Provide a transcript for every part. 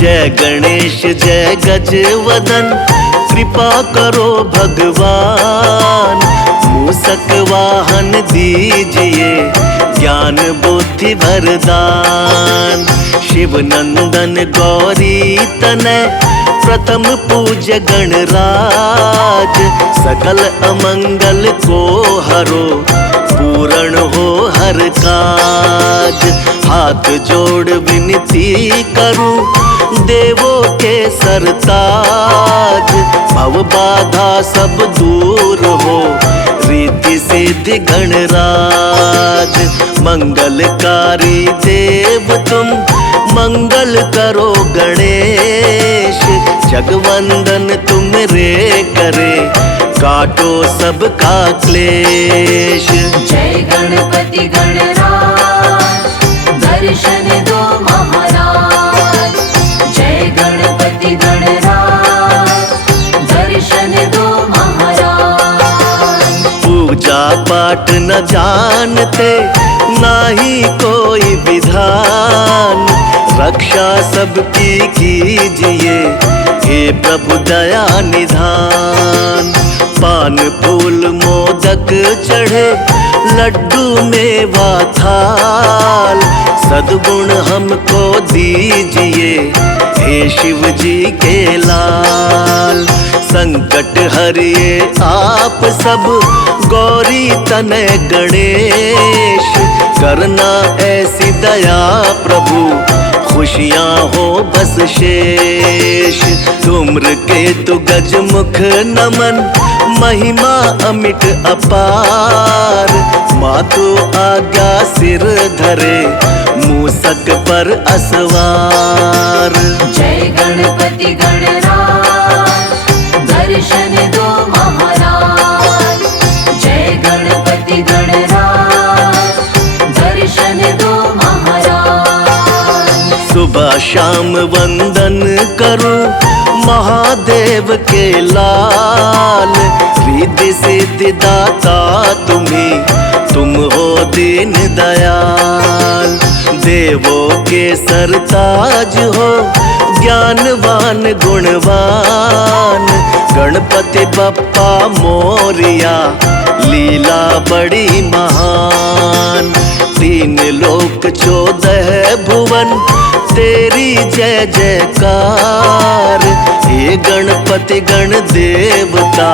जय गणेश जय गजवदन, कृपा करो भगवान। मूषक वाहन दीजिए, ज्ञान बुद्धि वरदान। शिव नंदन गौरी तनय, प्रथम पूज्य गणराज। सकल अमंगल को हरो, पूर्ण हो हर काज। हाथ जोड़ विनती करूं, देवों के सरताज। भव बाधा सब दूर हो, रिद्धि सिद्धि गणराज। मंगलकारी देव तुम, मंगल करो गणेश। जगवंदन तुम रे करे, काटो सबका क्लेश। जय गणपति गणराज, दर्शन दो महाराज। जय गणपति गणराज, दर्शन दो महाराज। पूजा पाठ न जानते, नाही कोई विधान। रक्षा सबकी कीजिए, हे प्रभु दया निधान। पान फूल मोदक चढ़े, लड्डू मेवा थाल। सद्गुण हमको दीजिए, हे शिव जी के लाल। संकट हरिए आप सब, गौरी तनय गणेश। करना ऐसी दया प्रभु, खुशियाँ हो बस शेष। धूम्र केतु गजमुख नमन, महिमा अमिट अपार। मातु आज्ञा सिर धरे, मूषक पर असवार। जय गणपति गणराज, दर्शन दो महाराज। जय गणपति गणराज, दर्शन दो महाराज। सुबह शाम वंदन करूं, महादेव के लाल। रिद्धि सिद्धि दाता तुम्ही, तुम हो दीन दयाल। देवों के सरताज हो, ज्ञानवान गुणवान। गणपति बप्पा मोरिया, लीला बड़ी महान। तीन लोक 14 भुवन, तेरी जय जयकार। हे गणपति गण देवता,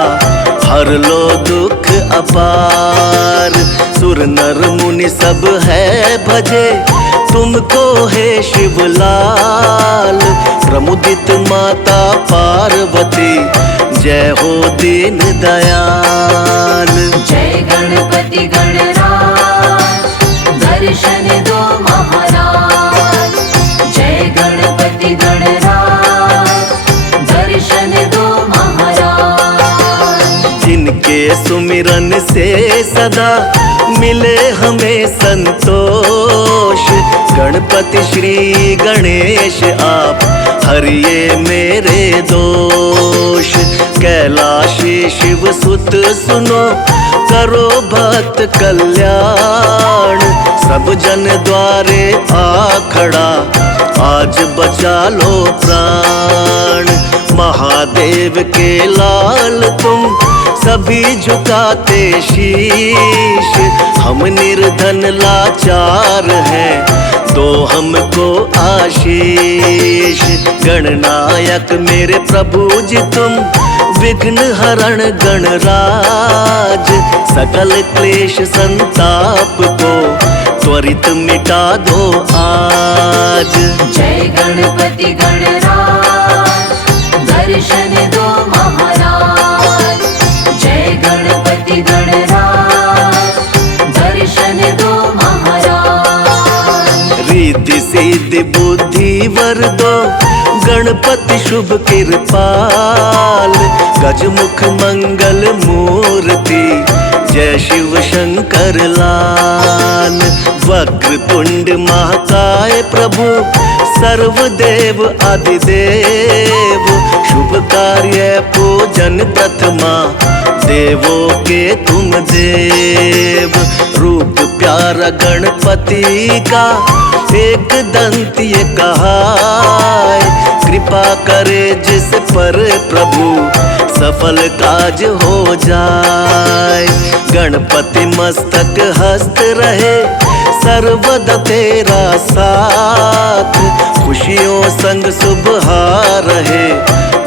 हर लो दुख अपार। सुर नर मुनि सब है भजे, तुमको है शिवलाल। प्रमुदित माता पार्वती, जय हो दीन दयाल। जय गणपति गणराज, दर्शन दो महाराज। जय गणपति गणराज, दर्शन दो महाराज। जिनके सुमिरन से सदा मिले हमें संतोष। गणपति श्री गणेश आप, हरिये मेरे दोष। कैलाशी शिव सुत सुनो, करो भक्त कल्याण। सब जन द्वारे आ खड़ा, आज बचा लो प्राण। महादेव के लाल तुम, सभी झुकाते शीश। हम निर्धन लाचार हैं, दो हमको आशीष। गणनायक मेरे प्रभु जी तुम, विघ्न हरण गणराज। सकल क्लेश संताप को, त्वरित मिटा दो आज। जय गणपति गणराज, दर्शन दो महाराज। जय गणपति गणराज, दर्शन दो महाराज। रिद्धि सिद्धि बुद्धि वर दो, गणपति शुभ कृपाल। गजमुख मंगल मूर्ति, जय शिव शंकर लाल। वक्र तुंड महाकाय प्रभु, सर्वदेव आदिदेव। शुभ कार्य पूजन प्रथमा, देवों के तुम देव, रूप प्यारा गणपति का एक दंत ये कहाय। कृपा करे जिस पर प्रभु सफल काज हो जाए। गणपति मस्तक हस्त रहे सर्वदा तेरा साथ, खुशियों संग सुबह रहे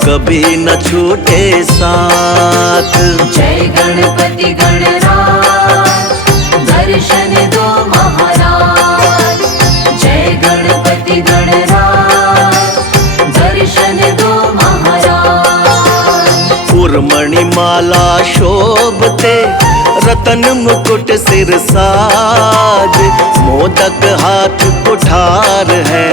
कभी न छूटे साथ। जय गणपति गणराज दर्शन दो महाराज। जय गणपति गणराज दर्शन दो महाराज। उर्मणि माला शोभते रतन मुकुट सिर साज, मोदक हाथ कुठार है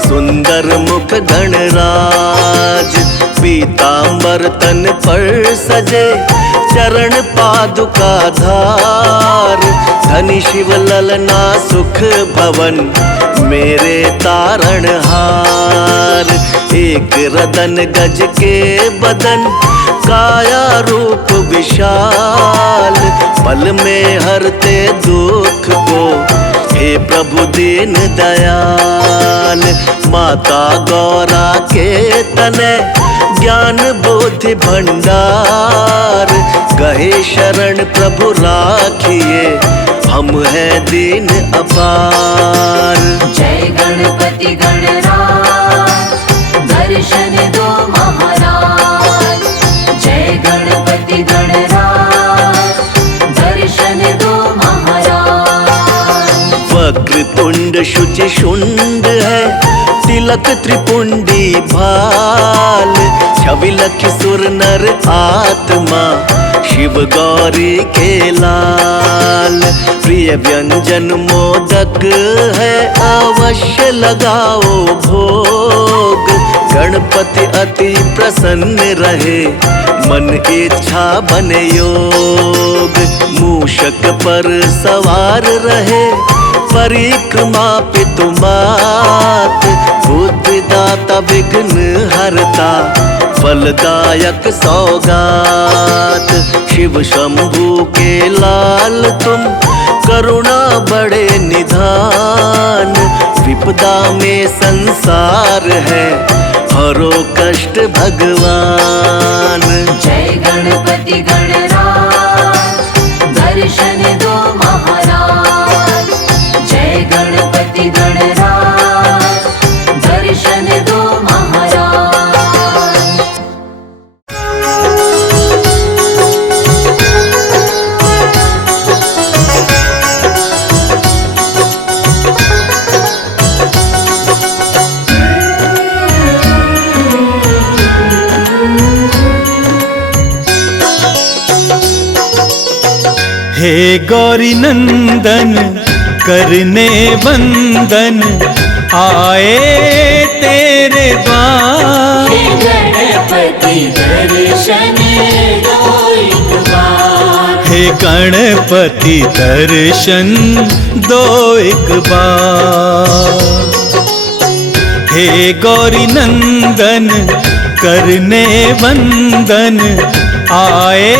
सुंदर मुख गणराज। पीतांबर तन पर सजे चरण पादुका धार, धनी शिव ललना सुख भवन मेरे तारण हार। एक रतन गज के बदन काया रूप विशाल, पल में हरते दुख को हे प्रभु दीन दयाल। माता गौरा के तने ज्ञान बुद्धि भंडार, गहे शरण प्रभु राखिए हम हैं दीन अपार। जय गणपति गणराज दर्शन दो महाराज। जय गणपति गणराज दर्शन दो महाराज। वक्रतुंड शुचि शुंड है तिलक त्रिपुंडी भाल, छवि लखि सुर नर आत्मा शिव गौरी के लाल। प्रिय व्यंजन मोदक है अवश्य लगाओ भोग, गणपति अति प्रसन्न रहे मन इच्छा बने योग। मूषक पर सवार रहे परिक्रमा पितु मात, बुद्धिदाता विघ्न हरता फलदायक सौगात। शिव शंभु के लाल तुम करुणा बड़े निधान, विपदा में संसार है हरो कष्ट भगवान। जय गणपति गणराज दर्शन दो महाराज। जय गणपति गणराज दर्शन दो महाराज। हे गौरी नंदन करने वंदन आए तेरे द्वार। हे गणपति दर्शन दो एक बार। हे गणपति दर्शन दो एक बार। हे गौरी नंदन करने वंदन आए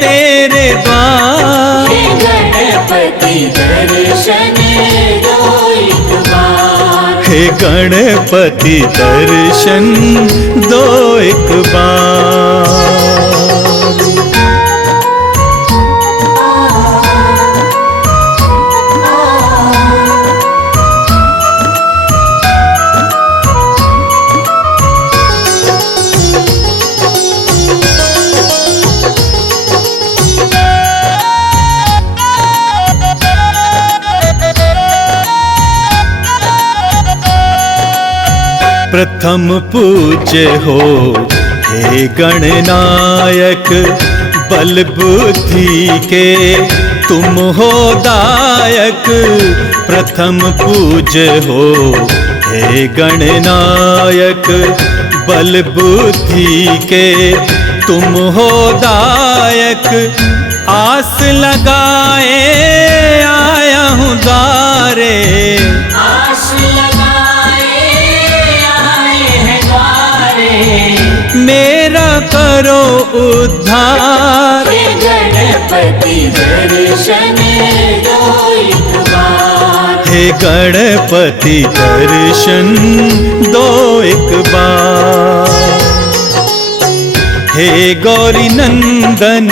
तेरे द्वार। हे गणपति दर्शन दो एक बार। हे गणपति दर्शन दो एक बार। प्रथम पूज्य हो हे गणनायक, बल बुद्धि के तुम हो दायक। प्रथम पूज्य हो हे गणनायक, बल बुद्धि के तुम हो दायक। आस लगाए आया हूँ द्वारे, आस लगाए आए हैं द्वारे। मेरा करो उद्धार। गणपति दर्शन दो एक बार। हे गणपति दर्शन दो एक बार। हे गौरी नंदन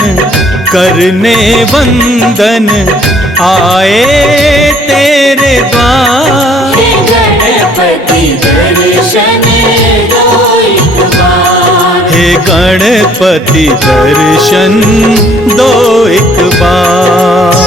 करने वंदन आए तेरे द्वार। हे गणपति दर्शन दो एक बार। हे गणपति दर्शन दो एक बार।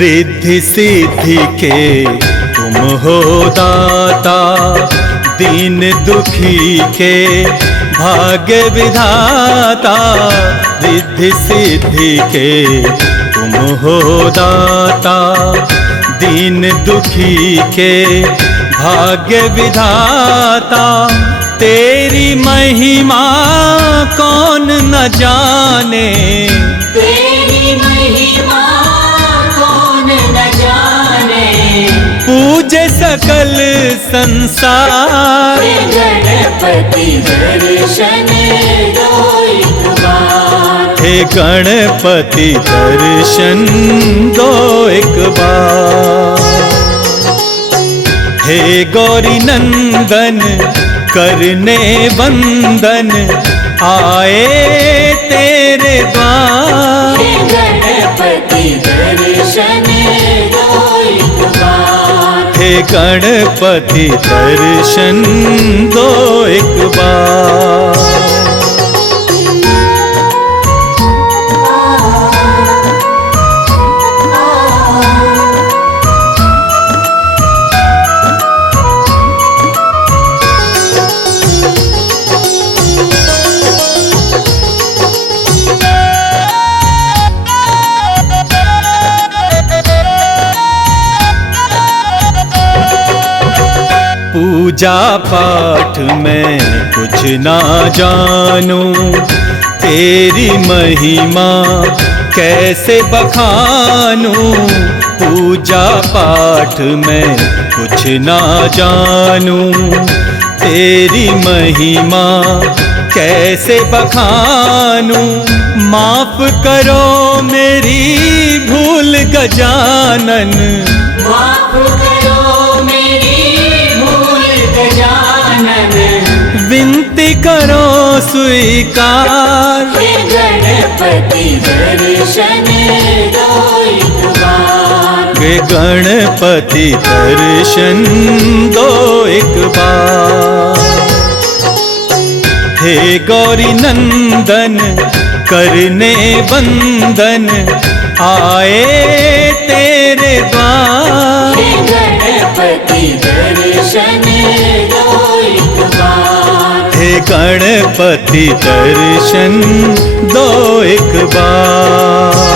रिद्धि सिद्धि के तुम हो दाता, दीन दुखी के भाग्य विधाता। रिद्धि सिद्धि के तुम हो दाता, दीन दुखी के भाग्य विधाता। तेरी महिमा कौन न जाने, तेरी महिमा कौन न जाने। पूजे सकल संसार। हे गणपति दर्शन दो एक बार। हे गणपति दर्शन दो एक बार। हे गौरी नंदन करने वंदन आए तेरे द्वार। हे गणपति दर्शन दो एक बार। हे गणपति दर्शन दो एक बार। पूजा पाठ में कुछ ना जानूं, तेरी महिमा कैसे बखानूं। पूजा पाठ में कुछ ना जानूं, तेरी महिमा कैसे बखानूं। माफ करो मेरी भूल गजानन, माफ करो मेरी भूल गजानन। विनती करो स्वीकार। हे गणपति दर्शन दो एक बार। हे गणपति दर्शन दो एक बार। हे गौरी नंदन करने वंदन आए तेरे द्वार। हे गणपति दर्शन दो एक बार। हे गणपति दर्शन दो एक बार।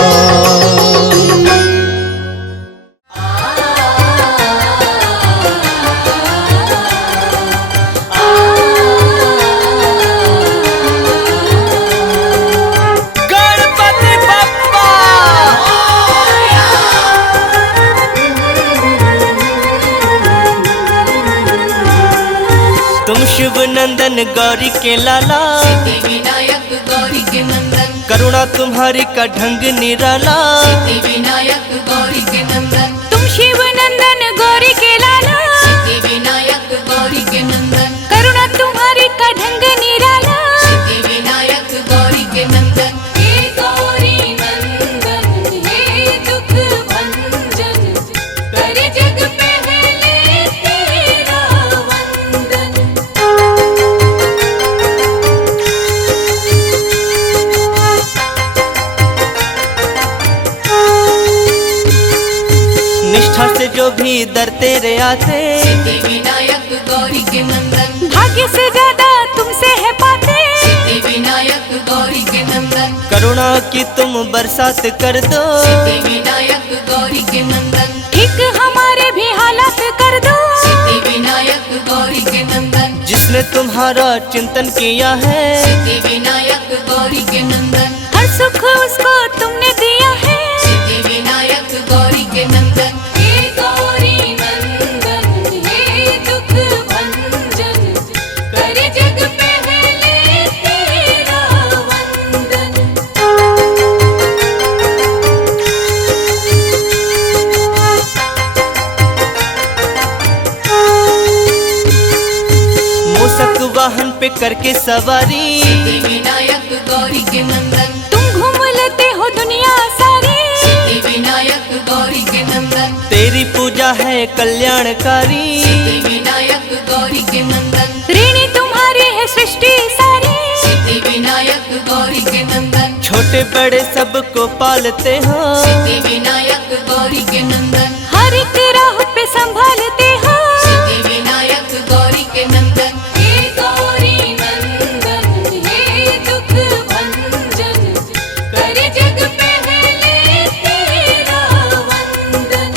शिव नंदन गौरी के लाला, सिद्धि विनायक गौरी के नंदन। करुणा तुम्हारी का ढंग निराला। सिद्धि विनायक गौरी के नंदन। तुम शिव नंदन गौरी के लाला, सिद्धि विनायक गौरी के नंदन। करुणा तुम्हारी का ढंग निराला। सिद्धि विनायक गौरी के नंदन। हे गौरी नंदन हे दुख भंजन, करे जग पहले तेरा वंदन। निष्ठा से जो भी दर तेरे आते, सिद्धि विनायक गौरी के नंदन। भाग्य से ज्यादा तुमसे है पाते। सिद्धि विनायक गौरी के नंदन। करुणा की तुम बरसात कर दो। सिद्धि विनायक गौरी के नंदन। ठीक हमारे भी हालात कर दो। सिद्धि विनायक गौरी के नंदन। जिसने तुम्हारा चिंतन किया है। सिद्धि विनायक गौरी के नंदन, हर सुख उसको तुमने दिया है। सिद्धि विनायक गौरी के नंदन, हे गौरी नंदन हे दुख भंजन, करे जग पहले तेरा वंदन। मूषक वाहन पे करके सवारी, सिद्धि विनायक गौरी के नंदन, तुम घूम लेते हो दुनिया सारी। सिद्धि विनायक गौरी के नंदन, तेरी पूजा है कल्याणकारी। सिद्धि विनायक गौरी के नंदन, ऋणी तुम्हारी है सृष्टि सारी। सिद्धि विनायक गौरी के नंदन, छोटे बड़े सबको पालते हो। सिद्धि विनायक गौरी के नंदन, हर एक राह पे संभालते हो। सिद्धि विनायक गौरी के नंदन, हे गौरी नंदन हे दुख भंजन, करे जग पहले तेरा वंदन।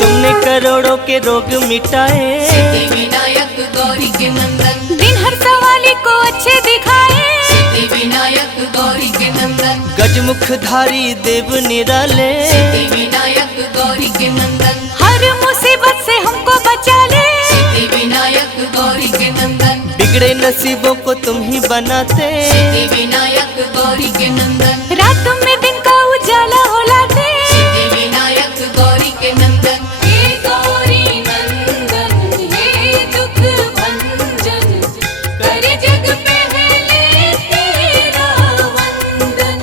तुमने करोड़ों के रोग मिटाए। सिद्धि विनायक गौरी के नंदन, दिन हर सवाली को अच्छे दिखाए। सिद्धि विनायक गौरी के नंदन, गजमुखधारी देव निराले। सिद्धि विनायक गौरी के नंदन, हर मुसीबत से हमको बचा ले। सिद्धि विनायक गौरी के नंदन, बिगड़े नसीबों को तुम ही बनाते। सिद्धि विनायक गौरी के नंदन, रात में दिन का उजाला हो लाते। सिद्धि विनायक गौरी के नंदन, हे गौरी नंदन हे दुख भंजन, करे जग पहले तेरा वंदन।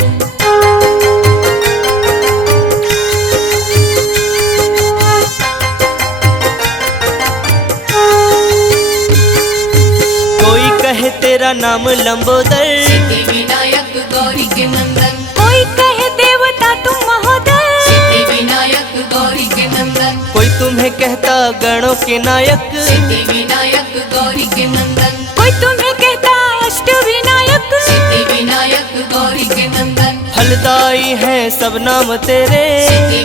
कोई कहे तेरा नाम लंबोदर। सिद्धि विनायक गौरी के नंदन, कोई कहे देवता तुम महोदय। सिद्धि विनायक गौरी के नंदन, कोई तुम्हें कहता गणों के नायक। सिद्धि विनायक गौरी के नंदन, कोई तुम्हें कहता अष्ट विनायक। सिद्धि विनायक गौरी के नंदन, फलदाई है सब नाम तेरे। सिद्धि